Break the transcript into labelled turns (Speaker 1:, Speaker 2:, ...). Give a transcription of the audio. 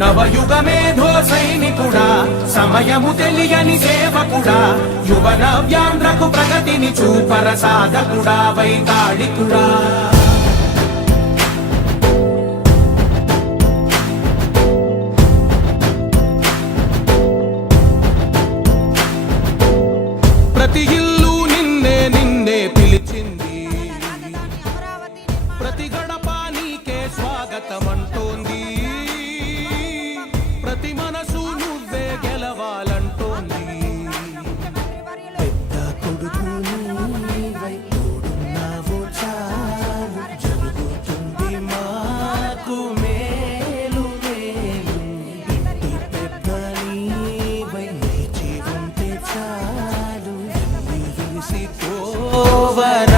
Speaker 1: నవయుగ మేధో సైనికుడా సమయము తెలియని సేవకుడా యువ నవ్యాంధ్రకు ప్రగతిని చూపర సాధకుడా వైతాళికుడా. ప్రతి ఇల్లు నిన్నే నిన్నే పిలిచింది. ప్రతి గడప నీకే స్వాగతం. over